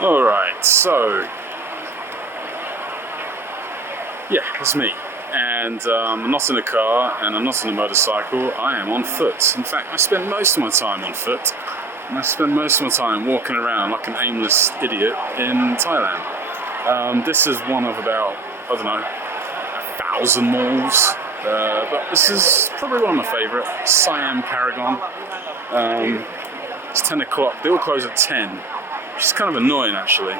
Alright, so yeah, it's me. And I'm not in a car and I'm not in a motorcycle, I am on foot. In fact, I spend most of my time on foot. And I spend most of my time walking around like an aimless idiot in Thailand. This is one of about, I don't know, 1,000 malls. But this is probably one of my favourite, Siam Paragon. It's 10 o'clock, they all close at 10, which is kind of annoying actually.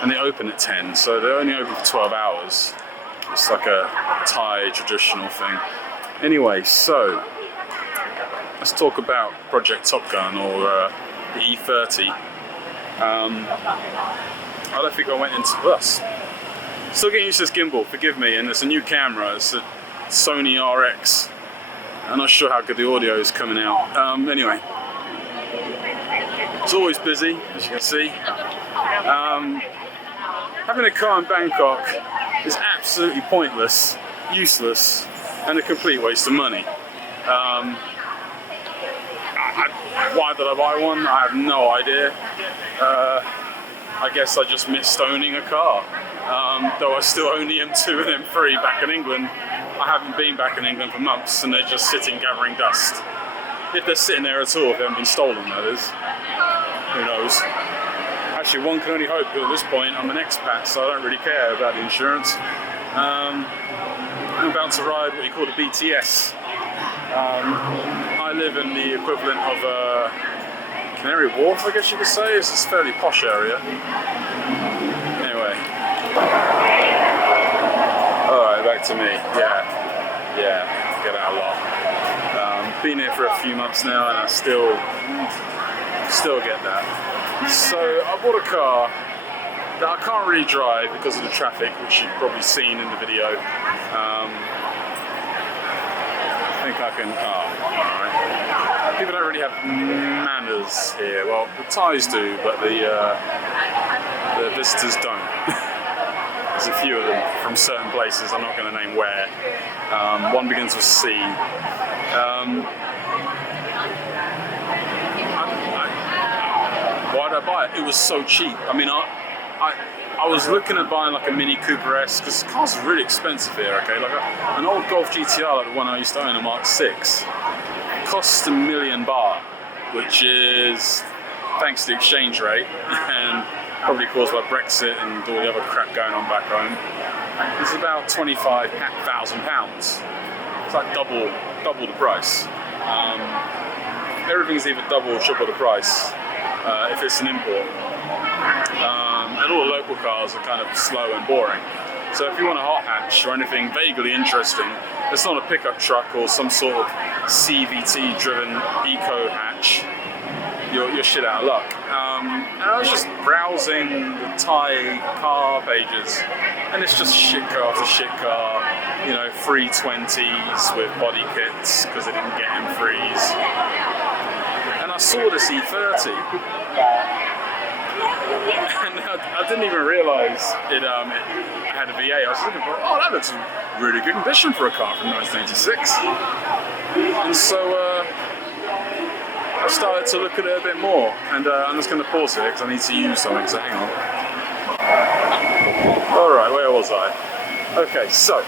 And they open at 10, so they're only open for 12 hours. It's like a Thai traditional thing. Anyway, so let's talk about Project Topgun or the E30. I don't think I went into this. Still getting used to this gimbal, forgive me, and it's a new camera, it's a Sony RX. I'm not sure how good the audio is coming out. Anyway, it's always busy, as you can see. Having a car in Bangkok is absolutely pointless, useless, and a complete waste of money. Why did I buy one? I have no idea. I guess I just missed owning a car. Though I still own the M2 and M3 back in England. I haven't been back in England for months and they're just sitting gathering dust. If they're sitting there at all, if they haven't been stolen, that is. Who knows? Actually, one can only hope, because at this point I'm an expat, so I don't really care about the insurance. I'm about to ride what you call the BTS. I live in the equivalent of Canary Wharf, I guess you could say. It's a fairly posh area. Anyway. Alright, back to me. Yeah, get out a lot. Been here for a few months now and I still get that. So I bought a car that I can't really drive because of the traffic, which you've probably seen in the video. I think I can, alright. People don't really have manners here. Well, the Thais do, but the visitors don't. There's a few of them from certain places, I'm not going to name where. One begins with C. Why did I buy it? It was so cheap. I mean, I was looking at buying like a Mini Cooper S, because cars are really expensive here, okay? Like an old Golf GTR, like the one I used to own, a Mark 6, costs $1 million baht, which is, thanks to the exchange rate, and probably caused by Brexit and all the other crap going on back home, it's about £25,000. It's like double the price. Everything's either double or triple the price. If it's an import. And all the local cars are kind of slow and boring. So if you want a hot hatch or anything vaguely interesting, it's not a pickup truck or some sort of CVT driven eco hatch, you're shit out of luck. And I was just browsing the Thai car pages and it's just shit car after shit car, you know, 320s with body kits because they didn't get M3s. I saw this E30 and I didn't even realise it had a V8. I was looking for, oh, that looks in really good condition for a car from 1986. And so I started to look at it a bit more, and I'm just going to pause here because I need to use something, so hang on. Alright, where was I? Okay, so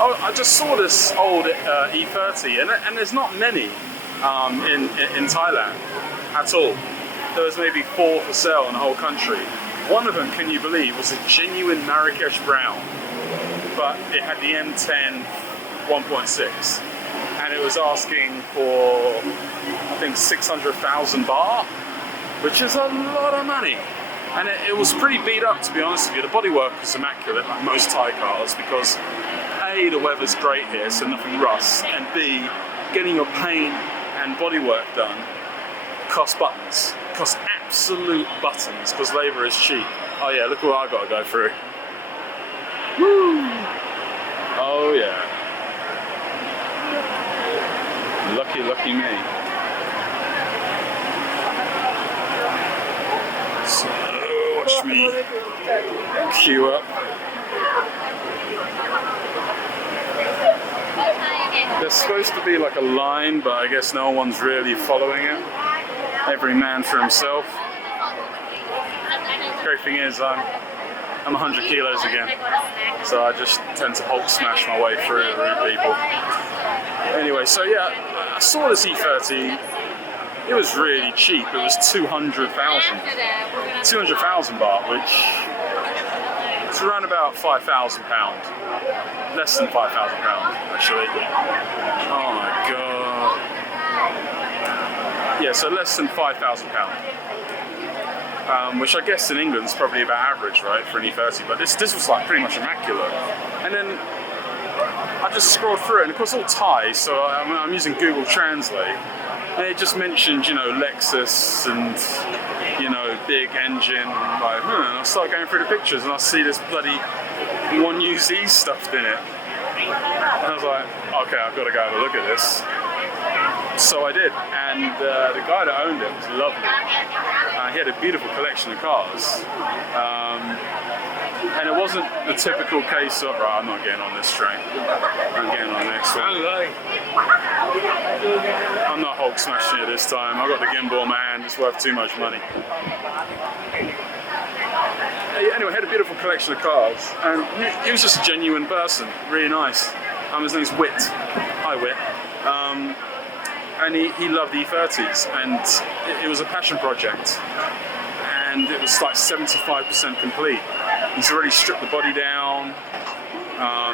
I just saw this old E30 and there's not many in Thailand at all. There was maybe 4 for sale in the whole country. One of them, can you believe, was a genuine Marrakesh brown, but it had the M10 1.6, and it was asking for, I think, 600,000 baht, which is a lot of money. And it was pretty beat up, to be honest with you. The bodywork was immaculate, like most Thai cars, because A, the weather's great here, so nothing rusts, and B, getting your paint and bodywork done costs buttons, costs absolute buttons, because labour is cheap. Oh yeah, look what I got to go through. Woo! Oh yeah. Lucky me. So, watch me queue up. There's supposed to be like a line, but I guess no one's really following it. Every man for himself. Great thing is I'm 100 kilos again, so I just tend to Hulk smash my way through people. Anyway, so yeah, I saw this E30. It was really cheap. It was 200,000 baht, which is around about £5,000. Less than £5,000 actually. Oh my god. Yeah, so less than £5,000. Which I guess in England is probably about average, right, for an E30, but this was like pretty much immaculate. And then I just scrolled through it, and of course all Thai, so I'm using Google Translate, and it just mentioned, you know, Lexus and, you know, big engine, like, and I start going through the pictures and I see this bloody 1UZ stuffed in it. And I was like, okay, I've got to go have a look at this. So I did, and the guy that owned it was lovely. He had a beautiful collection of cars, and it wasn't the typical case of, right, I'm not getting on this train, I'm getting on the next one. I'm not Hulk smashing it this time. I've got the gimbal in my hand, it's worth too much money. Anyway, he had a beautiful collection of cars, and he was just a genuine person, really nice. His name's Whit. Hi, Whit. And he loved E30s, and it was a passion project, and it was like 75% complete. He's already stripped the body down.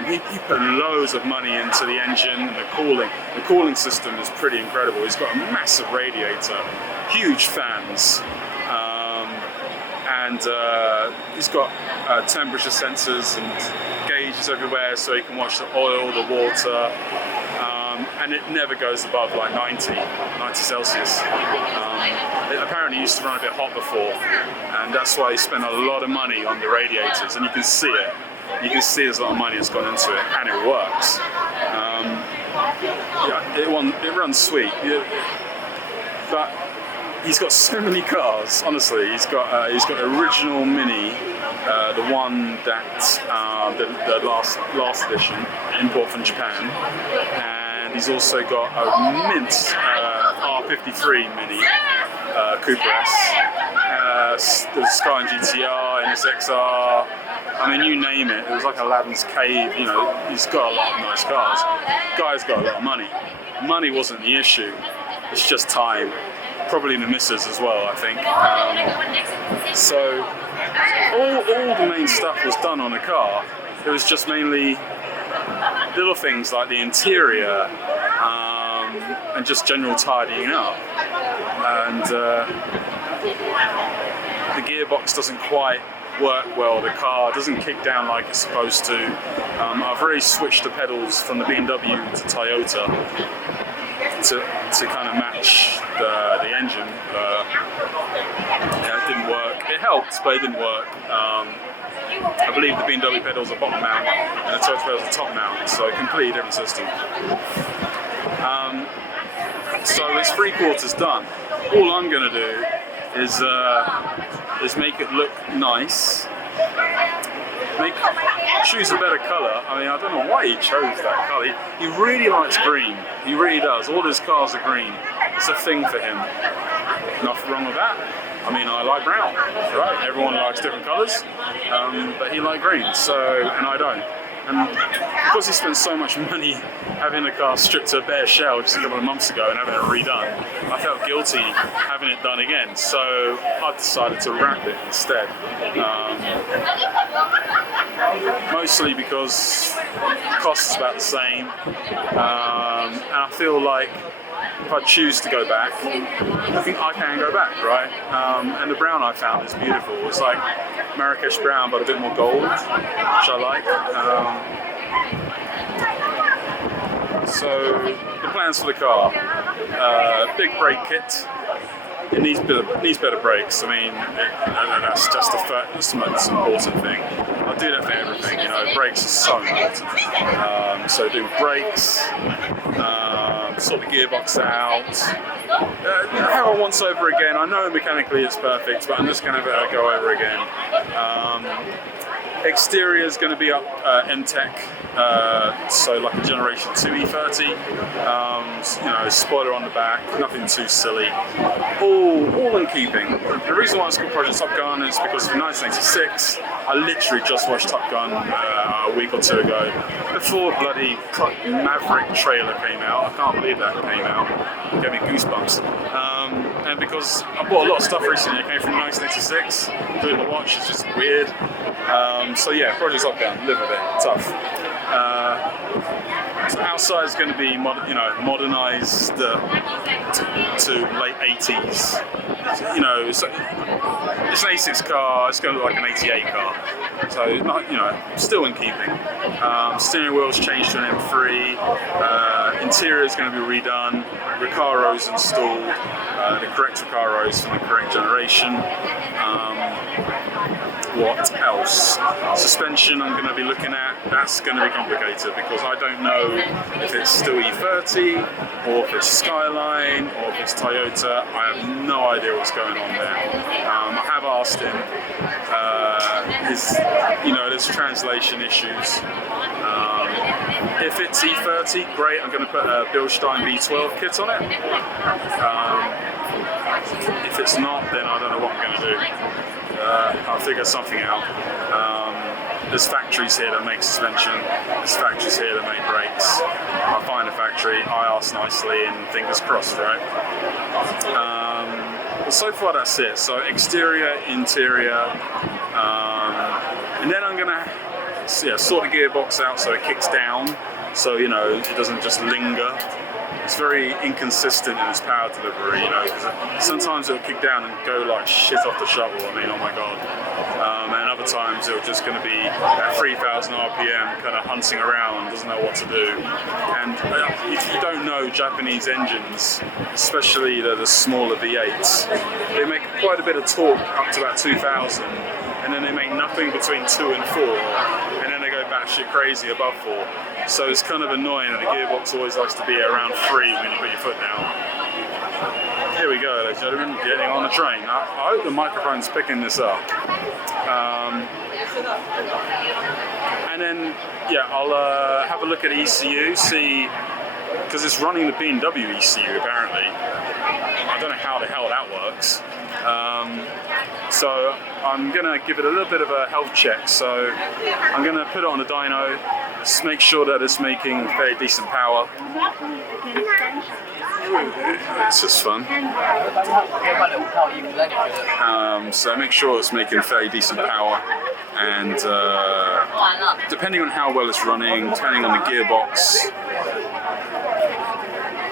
He put loads of money into the engine and the cooling. The cooling system is pretty incredible. He's got a massive radiator, huge fans, and he's got temperature sensors and gauges everywhere, so he can watch the oil, the water. And it never goes above like 90 Celsius. It apparently used to run a bit hot before, and that's why he spent a lot of money on the radiators, and you can see it. You can see there's a lot of money that's gone into it, and it works. Yeah, it runs sweet. But he's got so many cars, honestly. He's got the original Mini, the one that, the last edition, import from Japan. He's also got a mint R53 Mini Cooper S, the Skyline GTR, NSXR. I mean, you name it. It was like Aladdin's cave. You know, he's got a lot of nice cars. Guy's got a lot of money. Money wasn't the issue. It's just time. Probably the missus as well, I think. So all the main stuff was done on the car. It was just mainly little things like the interior and just general tidying up, and the gearbox doesn't quite work well. The car doesn't kick down like it's supposed to. I've already switched the pedals from the BMW to Toyota to kind of match the engine. Yeah, it didn't work. It helped, but it didn't work. I believe the BMW pedals are bottom mount and the Toyota pedals are top mount, so a completely different system. So it's 3/4 done. All I'm going to do is make it look nice. Choose a better colour. I mean, I don't know why he chose that colour. He really likes green. He really does. All his cars are green. It's a thing for him. Nothing wrong with that. I mean, I like brown, right? Everyone likes different colours, but he likes green, and I don't. And because he spent so much money having the car stripped to a bare shell just a couple of months ago and having it redone, I felt guilty having it done again, so I decided to wrap it instead. Mostly because the cost is about the same, and I feel like if I choose to go back, I think I can go back, right? And the brown I found is beautiful. It's like Marrakesh brown, but a bit more gold, which I like. So the plans for the car: big brake kit. It needs better brakes. I mean, that's just the most important thing. I do that for everything. You know, brakes are so important. So do brakes. Sort the gearbox out. Have a once over again. I know mechanically it's perfect, but I'm just going to have it go over again. Exterior is going to be up M-Tech, so like a Generation 2 E30. You know, spoiler on the back, nothing too silly. All in keeping. The reason why it's called Project Top Gun is because in 1986, I literally just watched Top Gun a week or two ago, before bloody Maverick trailer came out. I can't believe that came out. It gave me goosebumps. And because I bought a lot of stuff recently, it came from 1986. Doing the watch is just weird. So yeah, Project Top Gun, live with it, tough. So outside is going to be modernized to late 80s. You know, it's an 86 car. It's going to look like an 88 car. So still in keeping. Steering wheels changed to an M3. Interior is going to be redone. Recaro's installed. The correct Recaro's from the correct generation. What else? Suspension I'm going to be looking at. That's going to be complicated because I don't know if it's still E30 or if it's Skyline or if it's Toyota. I have no idea what's going on there. I have asked him. There's translation issues. If it's E30, great. I'm going to put a Bilstein V12 kit on it. If it's not, then I don't know what I'm going to do. I'll figure something out. There's factories here that make suspension. There's factories here that make brakes. I'll find a factory, I ask nicely, and fingers crossed, right? But so far that's it. So exterior, interior, and then I'm gonna sort the gearbox out so it kicks down, so it doesn't just linger. It's very inconsistent in its power delivery, because sometimes it'll kick down and go like shit off the shovel. I mean, oh my god. And other times it'll just going to be at 3,000 RPM, kind of hunting around, doesn't know what to do. And if you don't know Japanese engines, especially the smaller V8s, they make quite a bit of torque up to about 2,000, and then they make nothing between 2 and 4, and then they go batshit crazy above 4. So it's kind of annoying that the gearbox always likes to be around 3 when you put your foot down. Here we go, ladies and gentlemen, getting on the train. I hope the microphone's picking this up. And then, I'll have a look at ECU, see, because it's running the B&W ECU apparently. I don't know how the hell that works. So I'm going to give it a little bit of a health check. So I'm going to put it on the dyno, just make sure that it's making very decent power. It's just fun. So make sure it's making fairly decent power, and depending on how well it's running, depending on the gearbox,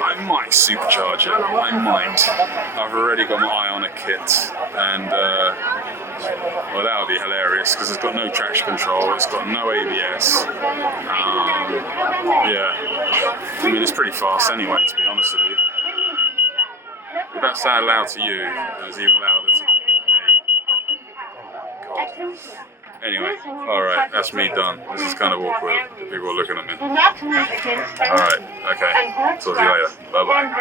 I might supercharge it. I might. I've already got my eye on a kit, and well, that would be hilarious because it's got no traction control, it's got no ABS. I mean, it's pretty fast anyway, to be honest with you. If that sounded loud to you, it was even louder to me. God. Anyway, alright, that's me done. This is kind of awkward. People are looking at me. Alright, okay. Talk to you later. Bye bye.